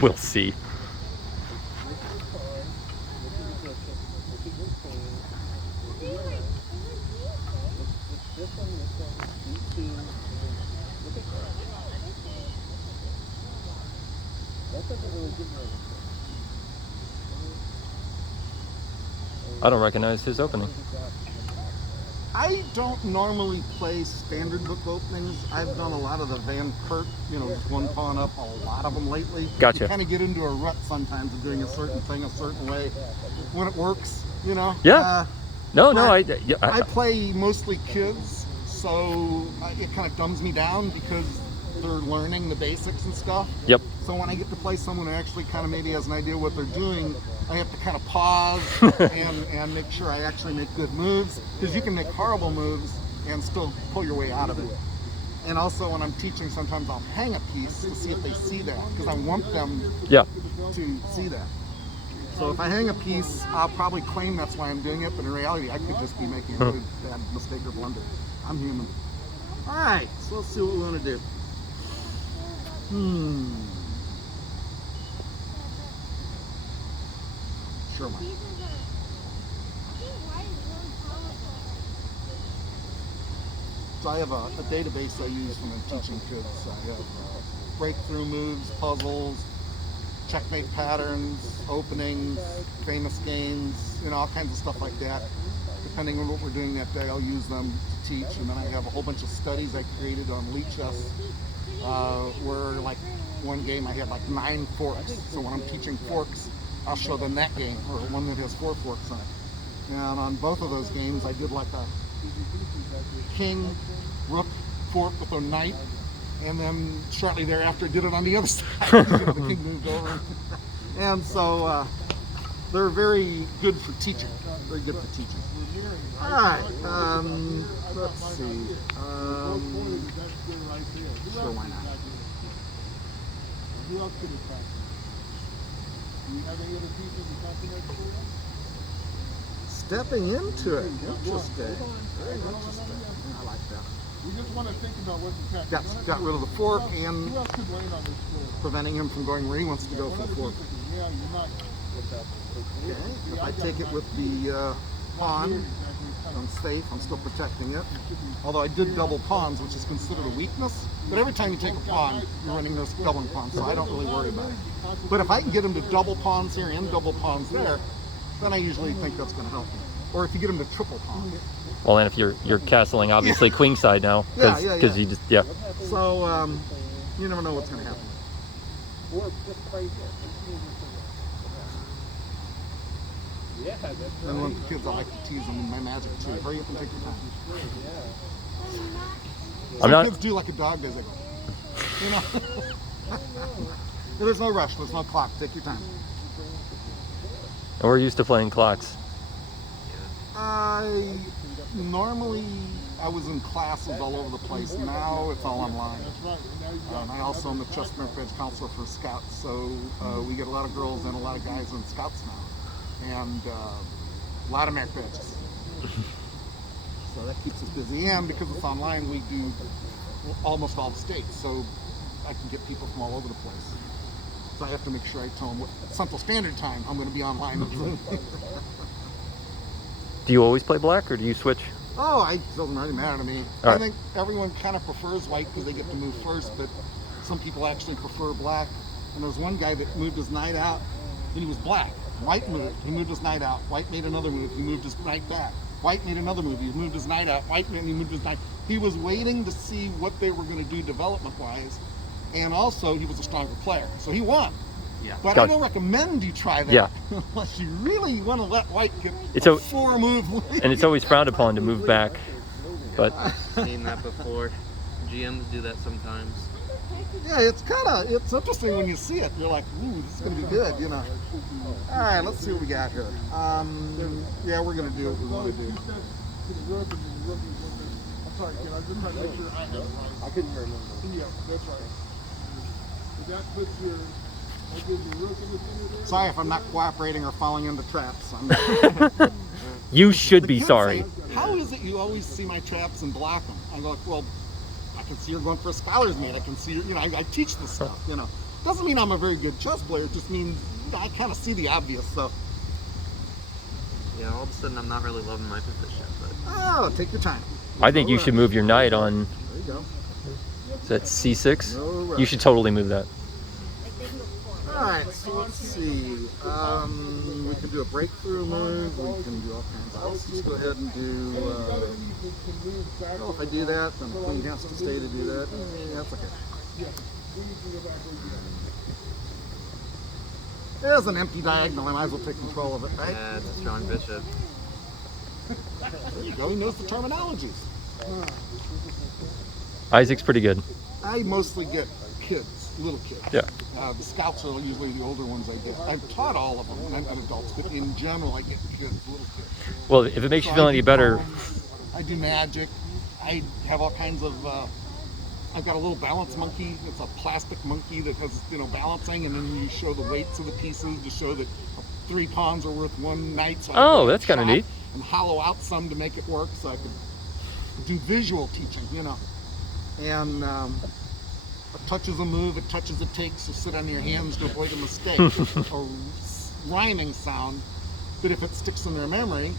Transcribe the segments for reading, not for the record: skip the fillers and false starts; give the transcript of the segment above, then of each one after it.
We'll see. I don't recognize his opening. I don't normally play standard book openings. I've done a lot of the Van Kurt, just one pawn up, a lot of them lately. Gotcha. You kind of get into a rut sometimes of doing a certain thing a certain way when it works, Yeah. No, I play mostly kids, so it kind of dumbs me down because they're learning the basics and stuff. Yep. So when I get to play someone who actually kind of maybe has an idea what they're doing, I have to kind of pause and make sure I actually make good moves, because you can make horrible moves and still pull your way out of it. And also when I'm teaching, sometimes I'll hang a piece to see if they see that, because I want them to see that. So if I hang a piece, I'll probably claim that's why I'm doing it, but in reality I could just be making a really bad mistake or blunder. I'm human. Alright, so let's see what we want to do. Sure, Mike. So I have a database I use when I'm teaching kids. I have breakthrough moves, puzzles, checkmate patterns, openings, famous games, all kinds of stuff like that. Depending on what we're doing that day, I'll use them to teach. And then I have a whole bunch of studies I created on Lichess, where like one game I had like 9 forks. So when I'm teaching forks, I'll show them that game, or one that has 4 forks on it. And on both of those games, I did like a king, rook, fork with a knight, and then shortly thereafter did it on the other side. The king moved over. And so they're very good for teaching. Very good for teaching. All right, let's see. Sure, why not? Who else could have practiced? Do you have any other pieces to compliment for you? Stepping into it. Interesting. Very interesting. I like that. We just want to think about what to practice. Got rid of the fork and Who else could land on this floor? preventing him from going where he wants to go for the fork. Yeah, you're not. Okay, if I take it with the pawn, I'm safe, I'm still protecting it. Although I did double pawns, which is considered a weakness. But every time you take a pawn, you're running those doubling pawns, so I don't really worry about it. But if I can get him to double pawns here and double pawns there, then I usually think that's going to help me. Or if you get him to triple pawns. Well, and if you're castling obviously queenside now, because you just So you never know what's going to happen. And when the kids, I like to tease them in my magic too. Hurry up and take your time. Some kids do like a dog does. They go, There's no rush. There's no clock. Take your time. And we're used to playing clocks. Normally I was in classes all over the place. Now it's all online. I also am a chess Merit Badge counselor for Scouts, so we get a lot of girls and a lot of guys in Scouts now. And a lot of Merit Badges. So that keeps us busy. And because it's online, we do almost all the states. So I can get people from all over the place. So I have to make sure I tell them what Central Standard Time I'm going to be online. Do you always play black, or do you switch? Oh, it doesn't really matter to me. I think everyone kind of prefers white because they get to move first, but some people actually prefer black. And there's one guy that moved his knight out, and he was black. White moved, he moved his knight out. White made another move, he moved his knight back. White made another move, he moved his knight out. White made, he moved his knight. He was waiting to see what they were going to do development-wise, and also he was a stronger player, so he won. Yeah. But I don't recommend you try that unless you really want to let white get a 4-move lead. And it's always frowned upon to move back. But seen that before. GMs do that sometimes. Yeah, it's interesting when you see it. You're like, ooh, this is going to be good, All right, let's see what we got here. Yeah, we're going to do what we want to do. I'm sorry, can I just try to make sure I have it right? I couldn't remember. Yeah, that's right. So that puts your... Sorry if I'm not cooperating or falling into traps. You should be sorry. Say, how is it you always see my traps and block them? I go, well, I can see you're going for a scholar's mate. I can see I teach this stuff, Doesn't mean I'm a very good chess player. It just means I kind of see the obvious. So, Yeah, all of a sudden I'm not really loving my position, but oh, take your time. I think you No should rush. move your knight on, There you go. is that C6? No rush. You should totally move that. All right, so let's see. We can do a breakthrough move. We can do all kinds of. Let's just go ahead and do. Well, if I do that, then the queen has to stay to do that. That's okay. There's an empty diagonal. I might as well take control of it, right? yeah, it's a strong bishop. There you go. He knows the terminologies. Isaac's pretty good. I mostly get kids, little kids. Yeah. The scouts are usually the older ones I get. I've taught all of them and adults, but in general, I get kids, little kids. Well, if it makes you So feel I any do better, poems, I do magic. I have all kinds of. I've got a little balance monkey. It's a plastic monkey that has, balancing, and then you show the weights of the pieces to show that 3 pawns are worth 1 knight. So I Oh, go that's kinda shop neat. And hollow out some to make it work, so I could do visual teaching, And it touches a move, it touches a take, so sit on your hands to avoid a mistake. A rhyming sound, but if it sticks in their memory,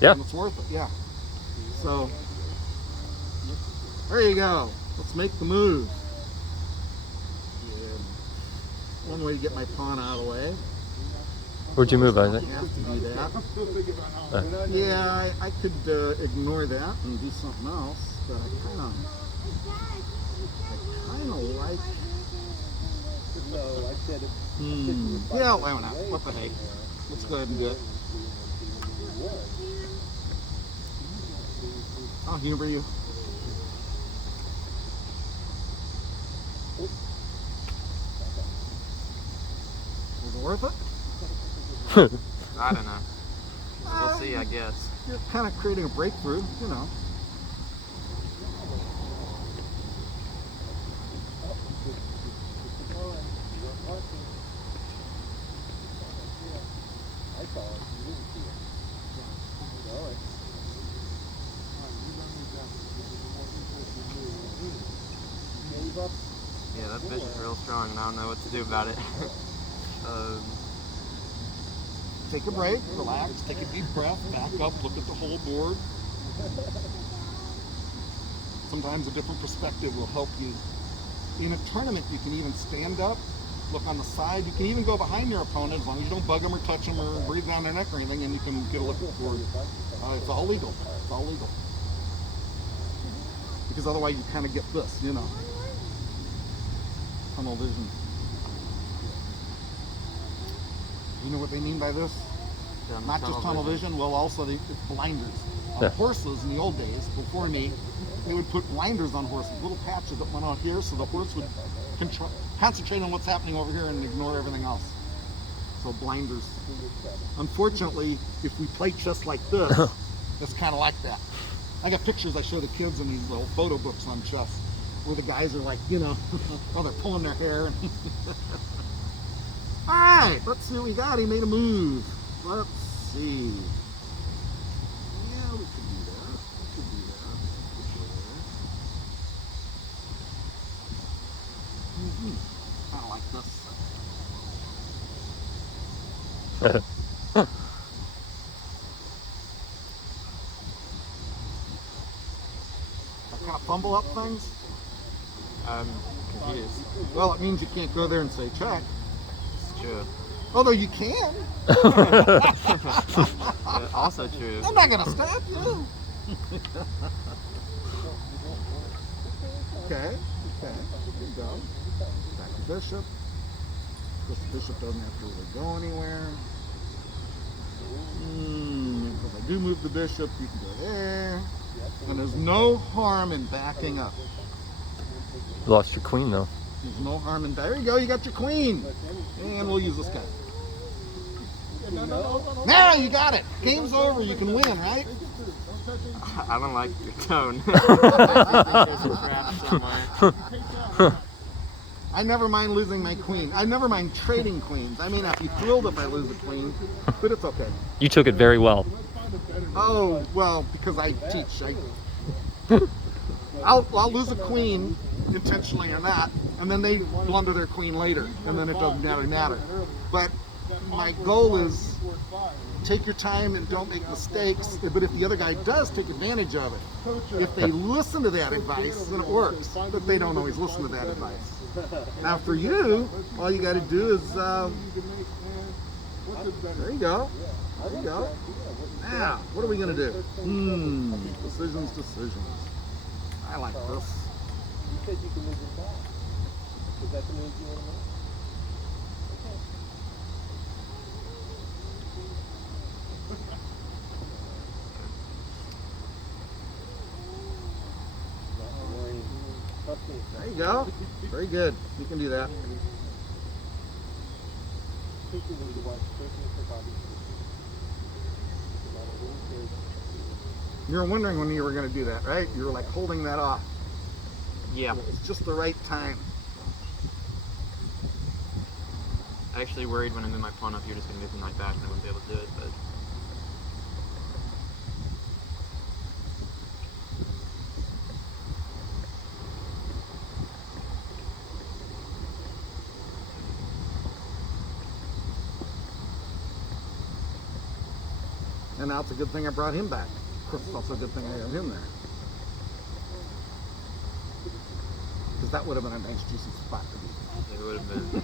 yeah. then it's worth it, yeah. So, there you go. Let's make the move. Yeah. One way to get my pawn out of the way. Where'd you move, Isaac? You have to do that. Yeah, I could ignore that and do something else, but I kind of like. No, I said it. Yeah, why not? What the heck? Let's go ahead and do it. I'll humor you. Was it worth it? I don't know. We'll see, I guess. You're kind of creating a breakthrough, Yeah, that bishop's real strong, and I don't know what to do about it. Take a break, relax, take a deep breath, back up, look at the whole board. Sometimes a different perspective will help you. In a tournament, you can even stand up, look on the side. You can even go behind your opponent as long as you don't bug them or touch them or breathe down their neck or anything, and you can get a look at the board. It's all legal. It's all legal. Because otherwise you kind of get this, tunnel vision. You know what they mean by this? Not just tunnel vision, well also it's blinders. Yeah. Horses in the old days, before me, they would put blinders on horses, little patches that went out here so the horse would concentrate on what's happening over here and ignore everything else. So blinders. Unfortunately, if we play chess like this, it's kind of like that. I got pictures I show the kids in these little photo books on chess where the guys are like, oh, they're pulling their hair. All right, let's see what we got. He made a move. Let's see. Yeah, we could do that. We could do that. Kind of like this. I kind of fumble up things. I'm confused. Well, it means you can't go there and say check. It's true. Although you can. Also true. I'm not gonna stop you. Okay. There you go. Back to bishop. Of course, the bishop doesn't have to really go anywhere. If I do move the bishop, you can go there. And there's no harm in backing up. You lost your queen, though. There's no harm in there you go, you got your queen. And we'll use this guy. Now you got it. Game's over, you can win, right? I don't like your tone. There's a trap somewhere. I never mind losing my queen. I never mind trading queens. I may not be thrilled if I lose a queen, but it's okay. You took it very well. Oh, well, because I teach. I'll lose a queen, intentionally or not, and and then they blunder their queen later, and then it doesn't matter. But my goal is take your time and don't make mistakes, but if the other guy does, take advantage of it. If they listen to that advice, then it works, but they don't always listen to that advice. Now for you, all you got to do is, there you go, there you go. Now, what are we going to do? Decisions. I like this. You said you can move it back. Is that the news you want to make? Okay. There you go. Very good. You can do that. You were wondering when you were going to do that, right? You were like holding that off. Yeah. It's just the right time. I actually worried when I moved my pawn up, you're just going to move the knight back and I wouldn't be able to do it, but... And now it's a good thing I brought him back. Of course, it's also a good thing I got him there. Because that would have been a nice juicy spot to be. It would have been.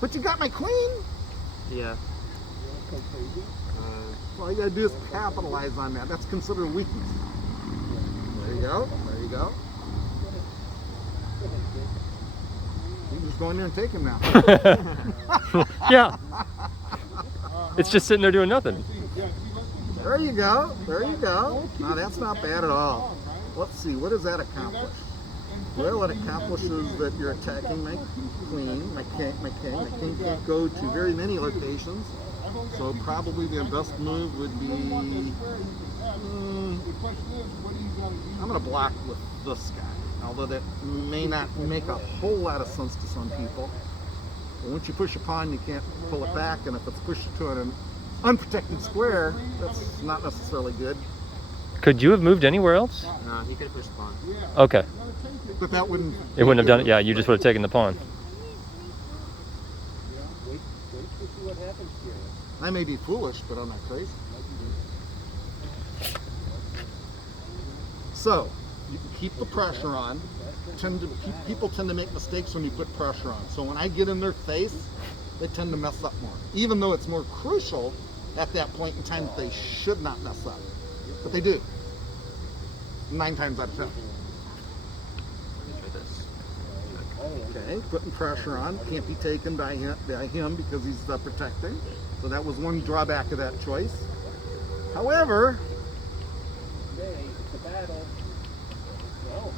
But you got my queen. Yeah. All you gotta do is capitalize on that. That's considered a weakness. There you go. There you go. You can just go in there and take him now. Yeah. It's just sitting there doing nothing. There you go. There you go. Now that's not bad at all. Let's see. What does that accomplish? Well, it accomplishes that you're attacking my queen, my king. My king can't go to very many locations. So probably the best move would be, I'm going to block with this guy, although that may not make a whole lot of sense to some people. But once you push a pawn, you can't pull it back, and if it's pushed to an unprotected square, that's not necessarily good. Could you have moved anywhere else? No, he could have pushed the pawn. Okay. But that wouldn't... It wouldn't have done it. Yeah, you just would have taken the pawn. Wait to see what happens here. I may be foolish, but I'm not crazy. So, you can keep the pressure on. People tend to make mistakes when you put pressure on. So when I get in their face, they tend to mess up more. Even though it's more crucial at that point in time that they should not mess up. But they do. 9 times out of 10. Let me try this. Okay, putting pressure on. Can't be taken by him because he's protecting. So that was one drawback of that choice. However, Today, it's a battle. No.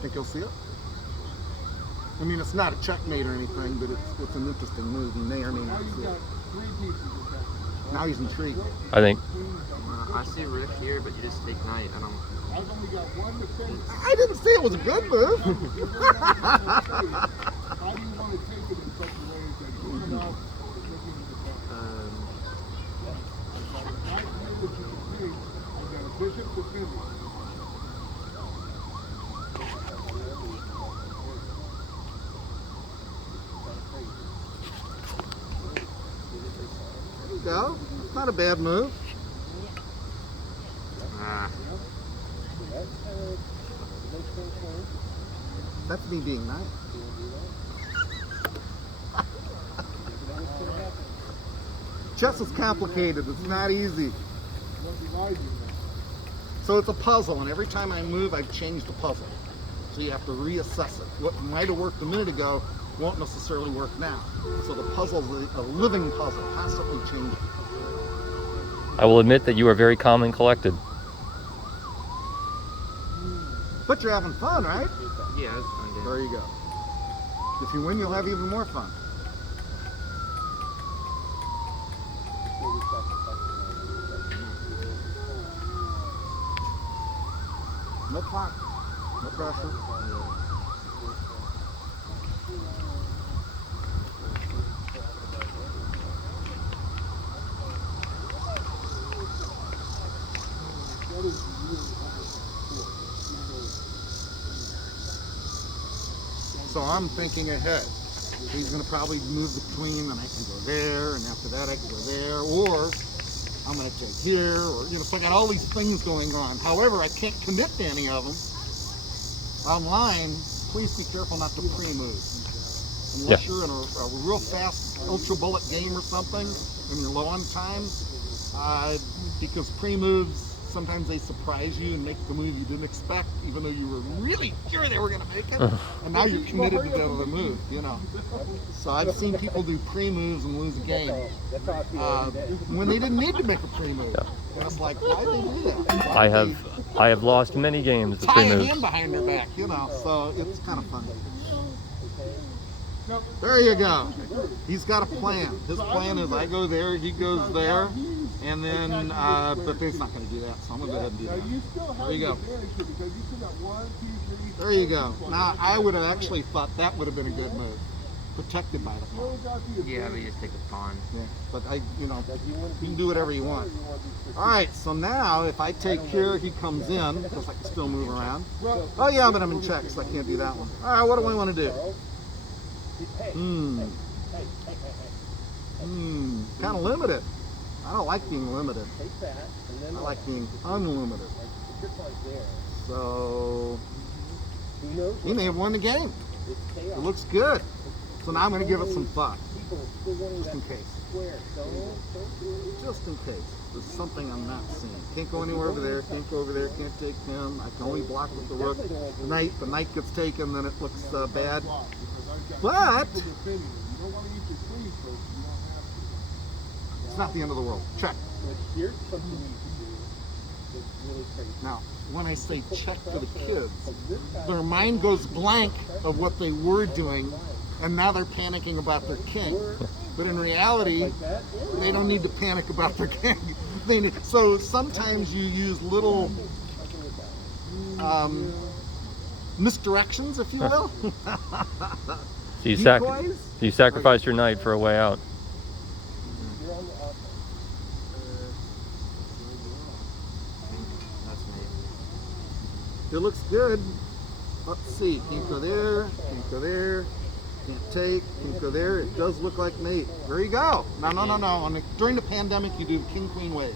think you'll see it. I mean, it's not a checkmate or anything, but it's an interesting move. You may or may not see it. Now he's intrigued. I think. I see rook here, but you just take knight. I don't... I didn't say it was a good move. How do you want to take it in such a way that you're not looking at the pawn? I've got a knight here that you can take. I've got a bishop to finish. There you go. It's not a bad move. That's me being nice. Chess is complicated. It's not easy. So it's a puzzle, and every time I move, I've changed the puzzle. So you have to reassess it. What might have worked a minute ago won't necessarily work now. So the puzzle's a living puzzle, constantly changing. I will admit that you are very calm and collected. But you're having fun, right? Yeah, it's fun game. There you go. If you win, you'll have even more fun. No clock, no pressure. So I'm thinking ahead. He's going to probably move the queen, and I can go there, and after that I can go there, or I'm going to take here, or, you know, so I got all these things going on. However, I can't commit to any of them. Online, please be careful not to pre-move. Unless you're in a real fast ultra bullet game or something, and you're low on time, because pre-moves, sometimes they surprise you and make the move you didn't expect, even though you were really sure they were going to make it, and now you're committed to the other move, you know. So I've seen people do pre-moves and lose a game when they didn't need to make a pre-move. And it's like, why did they do that? I have lost many games with Tie a pre-moves. hand behind their back, you know, so it's kind of funny. There you go. He's got a plan. His plan is I go there, he goes there, and then, but he's not going to do that, so I'm going to go ahead and do that. There you go. There you go. Now, I would have actually thought that would have been a good move. Protected by the pawn. Yeah, but you just take a pawn. Yeah, but you know, you can do whatever you want. All right, so now if I take here, he comes in, because I can still move around. Oh yeah, but I'm in check, so I can't do that one. All right, what do I want to do? Kind of limited. I don't like being limited. I like being unlimited. So he may have won the game. It looks good. So now I'm going to give it some thought, just in case. Just in case. There's something I'm not seeing. Can't go anywhere over there. Can't go over there. Can't take him. I can only block with the rook. The knight gets taken, then it looks bad. But it's not the end of the world. Check. Now, when I say check for the kids, their mind goes blank of what they were doing, and now they're panicking about their king. But in reality, they don't need to panic about their king. So sometimes you use little misdirections, if you will. So you sacrificed your knight for a way out. That's me. It looks good. Let's see. Can't go there. Can't go there. Can't take. Can't go there. It does look like mate. There you go. No. During the pandemic, you do king-queen wave.